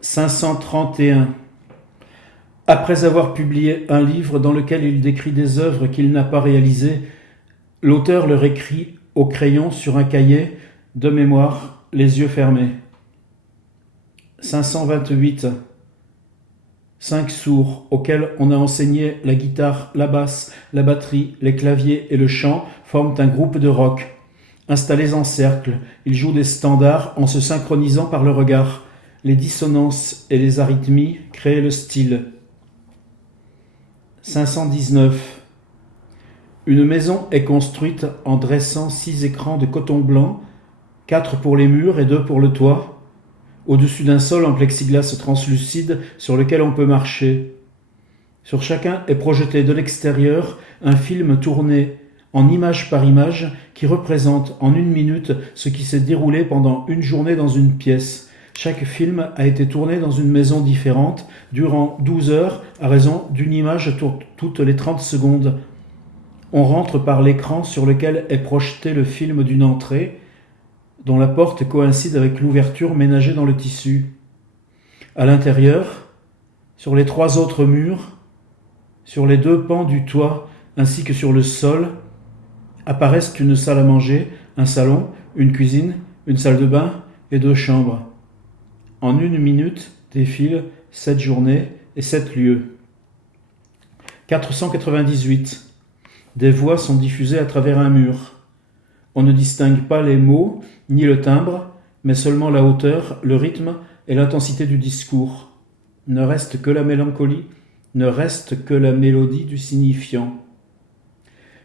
531. Après avoir publié un livre dans lequel il décrit des œuvres qu'il n'a pas réalisées, l'auteur leur écrit au crayon sur un cahier de mémoire, les yeux fermés. 528. 5 sourds auxquels on a enseigné la guitare, la basse, la batterie, les claviers et le chant forment un groupe de rock. Installés en cercle, ils jouent des standards en se synchronisant par le regard. Les dissonances et les arythmies créent le style. 519. Une maison est construite en dressant 6 écrans de coton blanc, 4 pour les murs et 2 pour le toit, au-dessus d'un sol en plexiglas translucide sur lequel on peut marcher. Sur chacun est projeté de l'extérieur un film tourné en image par image qui représente en 1 minute ce qui s'est déroulé pendant une journée dans une pièce. Chaque film a été tourné dans une maison différente durant 12 heures à raison d'une image toutes les 30 secondes. On rentre par l'écran sur lequel est projeté le film d'une entrée, dont la porte coïncide avec l'ouverture ménagée dans le tissu. À l'intérieur, sur les 3 autres murs, sur les 2 pans du toit ainsi que sur le sol, apparaissent une salle à manger, un salon, une cuisine, une salle de bain et 2 chambres. En 1 minute défilent 7 journées et 7 lieux. 498. Des voix sont diffusées à travers un mur. On ne distingue pas les mots ni le timbre, mais seulement la hauteur, le rythme et l'intensité du discours. Ne reste que la mélancolie, ne reste que la mélodie du signifiant.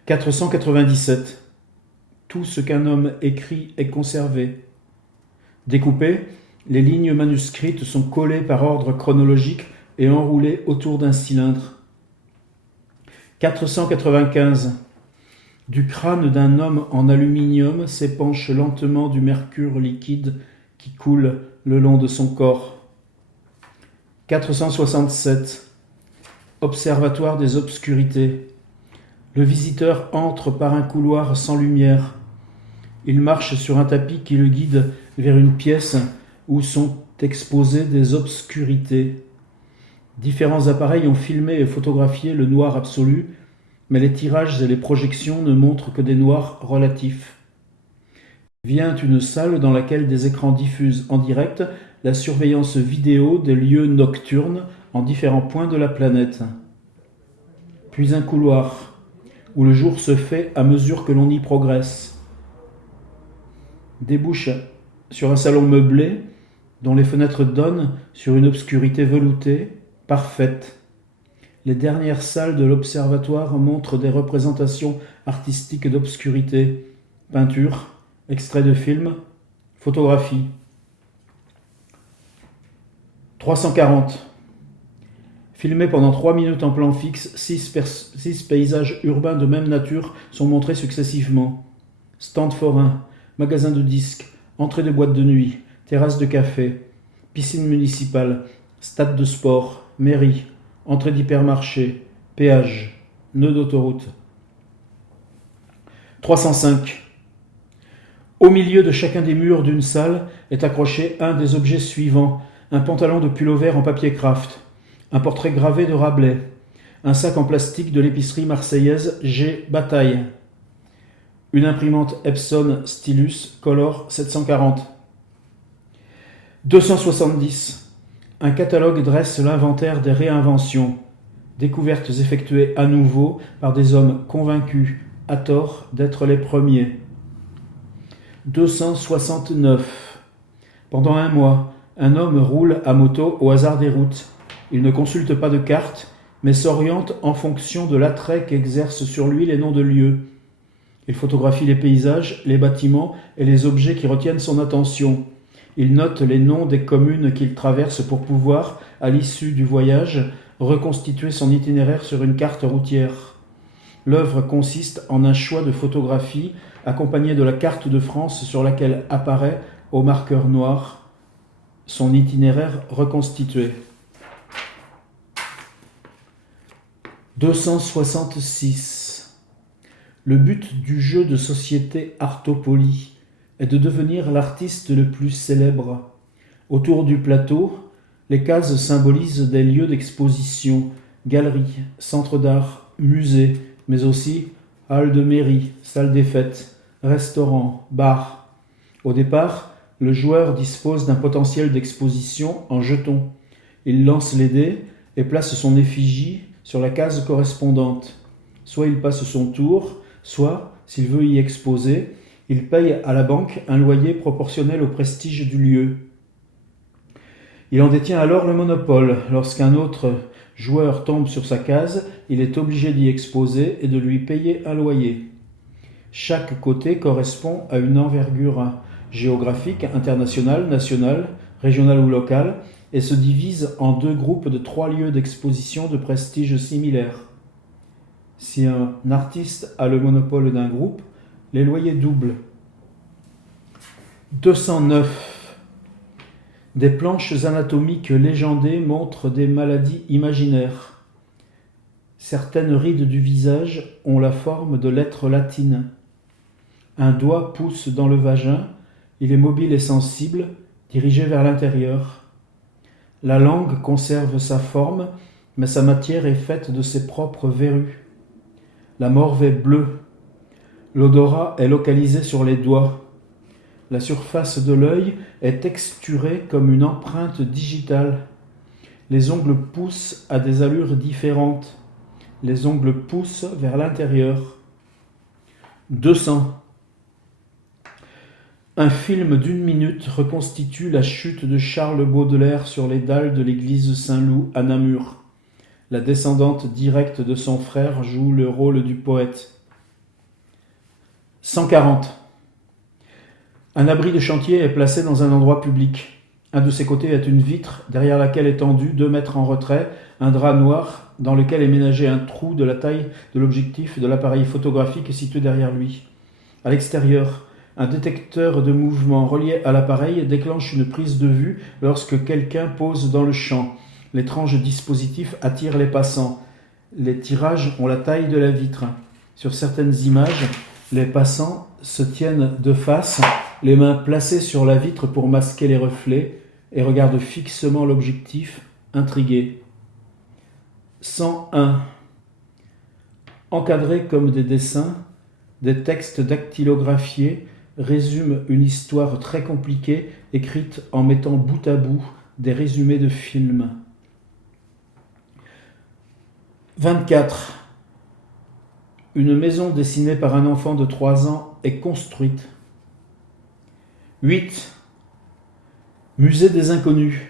497. Tout ce qu'un homme écrit est conservé. Découpé, les lignes manuscrites sont collées par ordre chronologique et enroulées autour d'un cylindre. 495. Du crâne d'un homme en aluminium s'épanche lentement du mercure liquide qui coule le long de son corps. 467. Observatoire des obscurités. Le visiteur entre par un couloir sans lumière. Il marche sur un tapis qui le guide vers une pièce où sont exposées des obscurités. Différents appareils ont filmé et photographié le noir absolu, mais les tirages et les projections ne montrent que des noirs relatifs. Vient une salle dans laquelle des écrans diffusent en direct la surveillance vidéo des lieux nocturnes en différents points de la planète. Puis un couloir, où le jour se fait à mesure que l'on y progresse. Débouche sur un salon meublé dont les fenêtres donnent sur une obscurité veloutée, parfaite. Les dernières salles de l'observatoire montrent des représentations artistiques d'obscurité, peintures, extraits de films, photographies. 340. Filmés pendant 3 minutes en plan fixe, 6 paysages urbains de même nature sont montrés successivement. Stand forain, magasin de disques, entrée de boîte de nuit, terrasse de café, piscine municipale, stade de sport, mairie, entrée d'hypermarché, péage, nœud d'autoroute. 305. Au milieu de chacun des murs d'une salle est accroché un des objets suivants, un pantalon de pullover en papier craft, un portrait gravé de Rabelais, un sac en plastique de l'épicerie marseillaise G. Bataille, une imprimante Epson Stylus Color 740. 270. Un catalogue dresse l'inventaire des réinventions, découvertes effectuées à nouveau par des hommes convaincus, à tort, d'être les premiers. 269. Pendant 1 mois, un homme roule à moto au hasard des routes. Il ne consulte pas de carte, mais s'oriente en fonction de l'attrait qu'exercent sur lui les noms de lieux. Il photographie les paysages, les bâtiments et les objets qui retiennent son attention. Il note les noms des communes qu'il traverse pour pouvoir, à l'issue du voyage, reconstituer son itinéraire sur une carte routière. L'œuvre consiste en un choix de photographies accompagné de la carte de France sur laquelle apparaît, au marqueur noir, son itinéraire reconstitué. 266. Le but du jeu de société Artopoly est de devenir l'artiste le plus célèbre. Autour du plateau, Les cases symbolisent des lieux d'exposition, galeries, centres d'art, musées, mais aussi halles de mairie, salles des fêtes, restaurants, bars. Au départ, le joueur dispose d'un potentiel d'exposition en jetons. Il lance les dés et place son effigie sur la case correspondante. Soit il passe son tour, soit, s'il veut y exposer, il paye à la banque un loyer proportionnel au prestige du lieu. Il en détient alors le monopole. Lorsqu'un autre joueur tombe sur sa case, il est obligé d'y exposer et de lui payer un loyer. Chaque côté correspond à une envergure géographique, internationale, nationale, régionale ou locale, et se divise en deux groupes de 3 lieux d'exposition de prestige similaires. Si un artiste a le monopole d'un groupe, les loyers doublent. 209. Des planches anatomiques légendées montrent des maladies imaginaires. Certaines rides du visage ont la forme de lettres latines. Un doigt pousse dans le vagin, il est mobile et sensible, dirigé vers l'intérieur. La langue conserve sa forme, mais sa matière est faite de ses propres verrues. La morve est bleue. L'odorat est localisé sur les doigts. La surface de l'œil est texturée comme une empreinte digitale. Les ongles poussent à des allures différentes. Les ongles poussent vers l'intérieur. 200. Un film d'1 minute reconstitue la chute de Charles Baudelaire sur les dalles de l'église Saint-Loup à Namur. La descendante directe de son frère joue le rôle du poète. 140. Un abri de chantier est placé dans un endroit public. Un de ses côtés est une vitre, derrière laquelle est tendu, 2 mètres en retrait, un drap noir dans lequel est ménagé un trou de la taille de l'objectif de l'appareil photographique situé derrière lui. À l'extérieur, un détecteur de mouvement relié à l'appareil déclenche une prise de vue lorsque quelqu'un pose dans le champ. L'étrange dispositif attire les passants. Les tirages ont la taille de la vitre. Sur certaines images, les passants se tiennent de face, les mains placées sur la vitre pour masquer les reflets, et regardent fixement l'objectif, intrigués. 101. Encadrés comme des dessins, des textes dactylographiés résument une histoire très compliquée écrite en mettant bout à bout des résumés de films. 24. Une maison dessinée par un enfant de 3 ans est construite. 8. Musée des inconnus.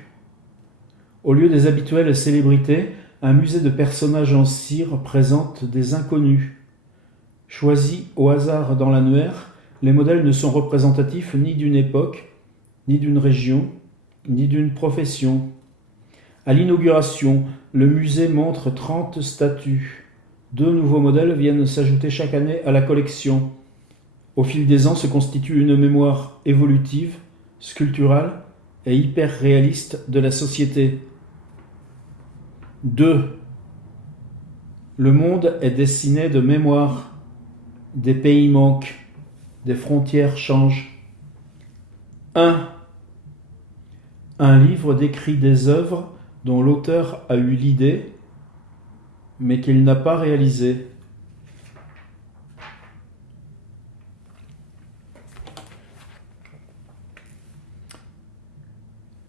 Au lieu des habituelles célébrités, un musée de personnages en cire présente des inconnus. Choisis au hasard dans l'annuaire, les modèles ne sont représentatifs ni d'une époque, ni d'une région, ni d'une profession. À l'inauguration, le musée montre 30 statues. 2 nouveaux modèles viennent s'ajouter chaque année à la collection. Au fil des ans se constitue une mémoire évolutive, sculpturale et hyper réaliste de la société. 2. Le monde est dessiné de mémoire. Des pays manquent, des frontières changent. 1. Un livre décrit des œuvres dont l'auteur a eu l'idée, mais qu'il n'a pas réalisé.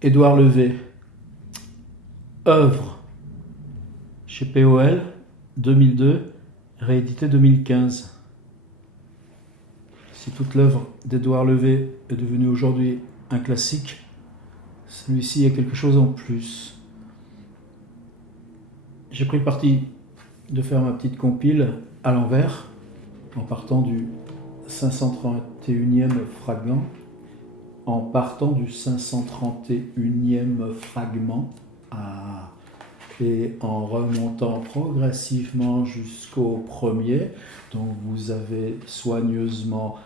Édouard Levé. Œuvre. Chez POL, 2002, réédité 2015. Si toute l'œuvre d'Édouard Levé est devenue aujourd'hui un classique, celui-ci a quelque chose en plus. J'ai pris le parti de faire ma petite compile à l'envers, en partant du 531e fragment, et en remontant progressivement jusqu'au premier, dont vous avez soigneusement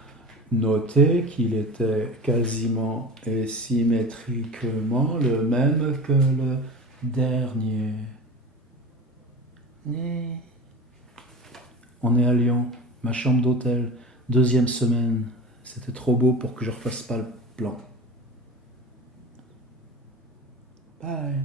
noté qu'il était quasiment et symétriquement le même que le dernier. On est à Lyon, ma chambre d'hôtel, 2e semaine. C'était trop beau pour que je refasse pas le plan. Bye.